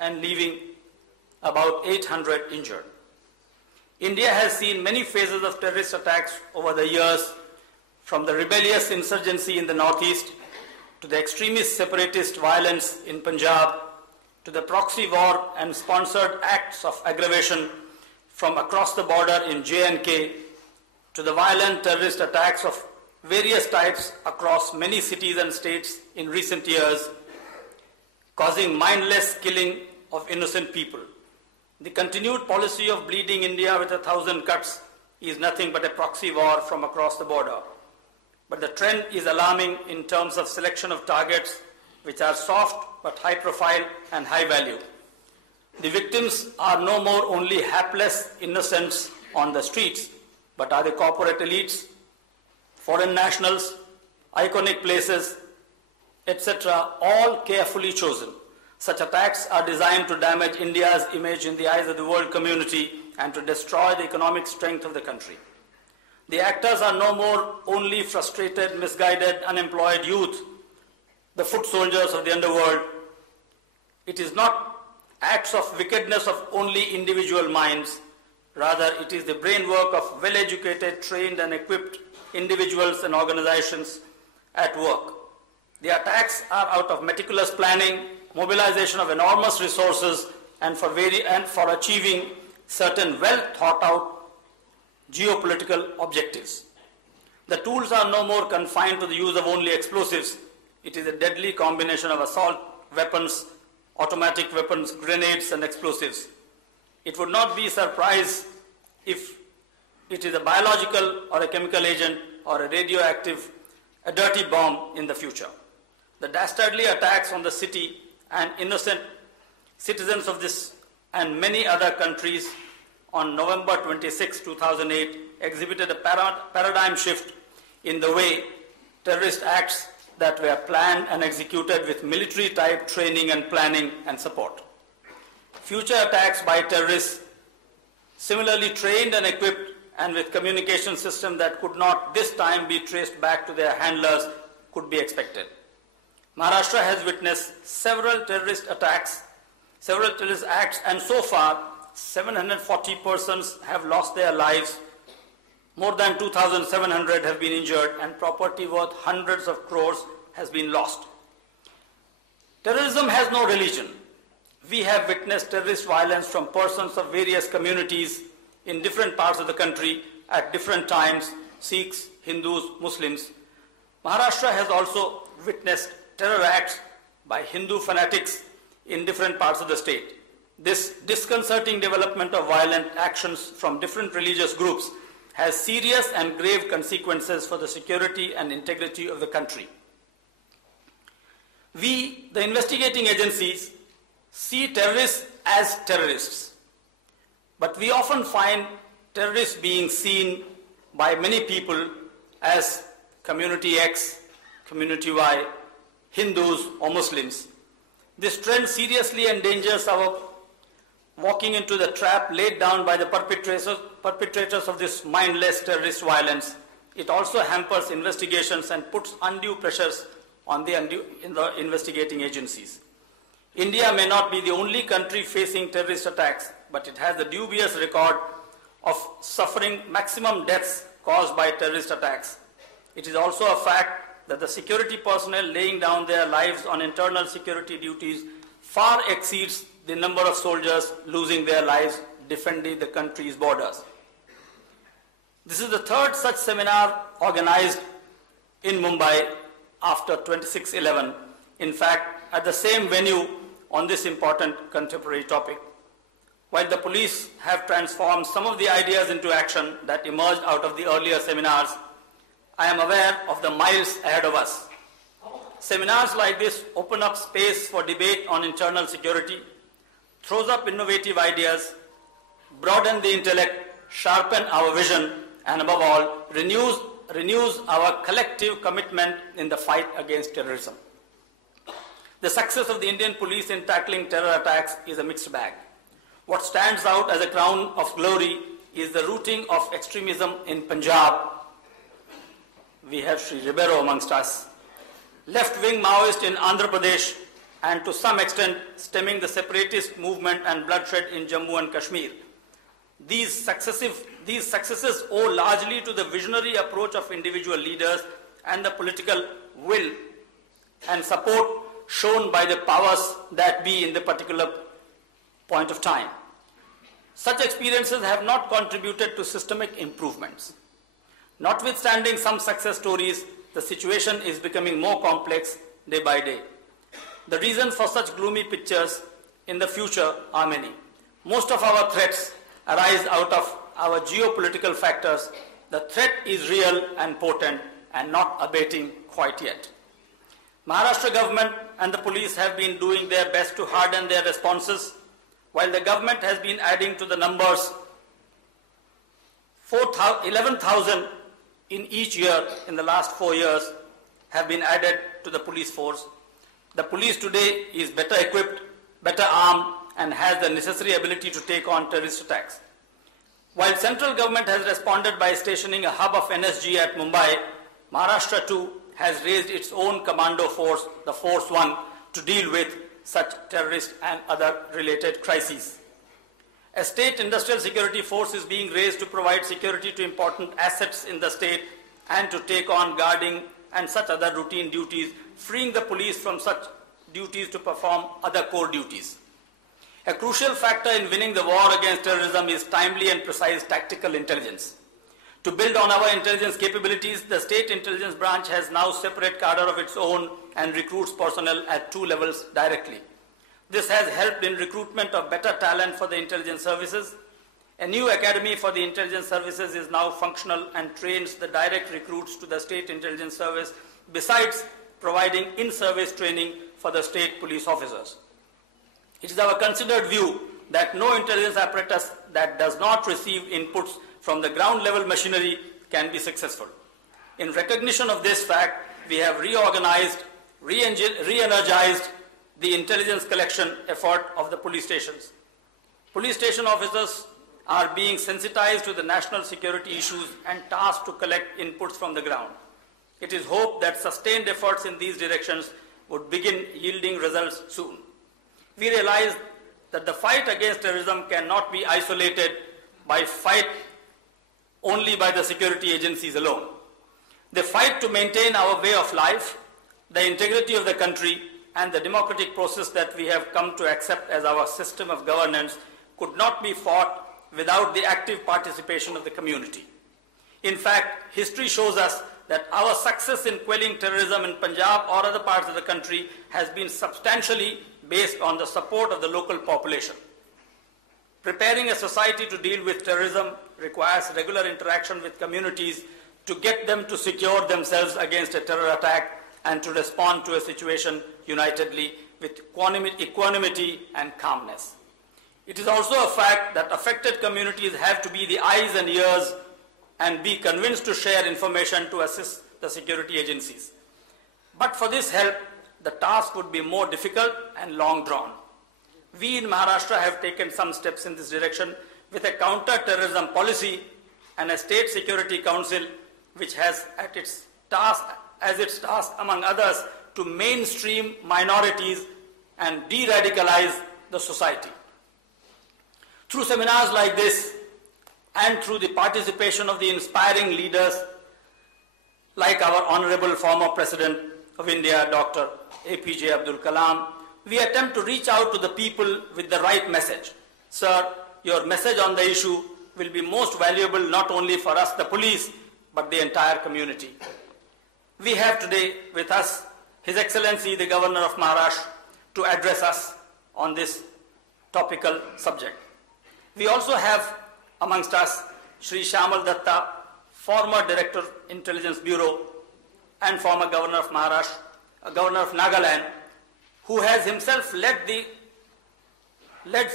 and leaving about 800 injured. India has seen many phases of terrorist attacks over the years, from the rebellious insurgency in the northeast to the extremist separatist violence in Punjab to the proxy war and sponsored acts of aggravation from across the border in J&K to the violent terrorist attacks of various types across many cities and states in recent years, causing mindless killing of innocent people. The continued policy of bleeding India with 1,000 cuts is nothing but a proxy war from across the border. But the trend is alarming in terms of selection of targets, which are soft but high profile and high value. The victims are no more only hapless innocents on the streets, but are the corporate elites, foreign nationals, iconic places, etc., all carefully chosen. Such attacks are designed to damage India's image in the eyes of the world community and to destroy the economic strength of the country. The actors are no more only frustrated, misguided, unemployed youth, the foot soldiers of the underworld. It is not acts of wickedness of only individual minds. Rather, it is the brainwork of well-educated, trained, and equipped individuals and organizations at work. The attacks are out of meticulous planning, mobilization of enormous resources, and for achieving certain well-thought-out geopolitical objectives. The tools are no more confined to the use of only explosives. It is a deadly combination of assault weapons, automatic weapons, grenades, and explosives. It would not be a surprise if it is a biological or a chemical agent or a radioactive, a dirty bomb in the future. The dastardly attacks on the city and innocent citizens of this and many other countries on November 26, 2008 exhibited a paradigm shift in the way terrorist acts that were planned and executed with military-type training and planning and support. Future attacks by terrorists, similarly trained and equipped and with communication systems that could not this time be traced back to their handlers, could be expected. Maharashtra has witnessed several terrorist acts, and so far 740 persons have lost their lives, more than 2,700 have been injured, and property worth hundreds of crores has been lost. Terrorism has no religion. We have witnessed terrorist violence from persons of various communities in different parts of the country at different times, Sikhs, Hindus, Muslims. Maharashtra has also witnessed terror acts by Hindu fanatics in different parts of the state. This disconcerting development of violent actions from different religious groups has serious and grave consequences for the security and integrity of the country. We, the investigating agencies, see terrorists as terrorists, but we often find terrorists being seen by many people as community X, community Y, Hindus or Muslims. This trend seriously endangers our walking into the trap laid down by the perpetrators of this mindless terrorist violence. It also hampers investigations and puts undue pressures on the investigating agencies. India may not be the only country facing terrorist attacks, but it has the dubious record of suffering maximum deaths caused by terrorist attacks. It is also a fact that the security personnel laying down their lives on internal security duties far exceeds the number of soldiers losing their lives defending the country's borders. This is the third such seminar organized in Mumbai after 26/11. In fact, at the same venue on this important contemporary topic. While the police have transformed some of the ideas into action that emerged out of the earlier seminars, I am aware of the miles ahead of us. Seminars like this open up space for debate on internal security, throws up innovative ideas, broaden the intellect, sharpen our vision, and above all, renews our collective commitment in the fight against terrorism. The success of the Indian police in tackling terror attacks is a mixed bag. What stands out as a crown of glory is the rooting of extremism in Punjab. We have Sri Ribeiro amongst us. Left-wing Maoist in Andhra Pradesh, and to some extent stemming the separatist movement and bloodshed in Jammu and Kashmir. These successes owe largely to the visionary approach of individual leaders and the political will and support shown by the powers that be in the particular point of time. Such experiences have not contributed to systemic improvements. Notwithstanding some success stories, the situation is becoming more complex day by day. The reasons for such gloomy pictures in the future are many. Most of our threats arise out of our geopolitical factors. The threat is real and potent and not abating quite yet. Maharashtra government and the police have been doing their best to harden their responses, while the government has been adding to the numbers. 11,000 in each year in the last 4 years have been added to the police force. The police today is better equipped, better armed, and has the necessary ability to take on terrorist attacks. While central government has responded by stationing a hub of NSG at Mumbai, Maharashtra too has raised its own commando force, the Force 1, to deal with such terrorist and other related crises. A state industrial security force is being raised to provide security to important assets in the state and to take on guarding and such other routine duties, freeing the police from such duties to perform other core duties. A crucial factor in winning the war against terrorism is timely and precise tactical intelligence. To build on our intelligence capabilities, the State Intelligence Branch has now separate cadre of its own and recruits personnel at 2 levels directly. This has helped in recruitment of better talent for the intelligence services. A new academy for the intelligence services is now functional and trains the direct recruits to the State Intelligence Service, besides providing in-service training for the state police officers. It is our considered view that no intelligence apparatus that does not receive inputs from the ground level machinery can be successful. In recognition of this fact, we have reorganized, re-energized the intelligence collection effort of the police stations. Police station officers are being sensitized to the national security issues and tasked to collect inputs from the ground. It is hoped that sustained efforts in these directions would begin yielding results soon. We realize that the fight against terrorism cannot be isolated by fight only by the security agencies alone. The fight to maintain our way of life, the integrity of the country, and the democratic process that we have come to accept as our system of governance could not be fought without the active participation of the community. In fact, history shows us that our success in quelling terrorism in Punjab or other parts of the country has been substantially based on the support of the local population. Preparing a society to deal with terrorism requires regular interaction with communities to get them to secure themselves against a terror attack and to respond to a situation unitedly with equanimity and calmness. It is also a fact that affected communities have to be the eyes and ears and be convinced to share information to assist the security agencies. But for this help, the task would be more difficult and long drawn. We in Maharashtra have taken some steps in this direction with a counter-terrorism policy and a state security council which has its task, among others, to mainstream minorities and de-radicalize the society. Through seminars like this and through the participation of the inspiring leaders like our Honorable former President of India, Dr. APJ Abdul Kalam, we attempt to reach out to the people with the right message. Sir, your message on the issue will be most valuable not only for us, the police, but the entire community. We have today with us His Excellency the Governor of Maharashtra to address us on this topical subject. We also have amongst us Shri Shyamal Datta, former Director Intelligence Bureau and former Governor of Maharashtra, Governor of Nagaland, who has himself led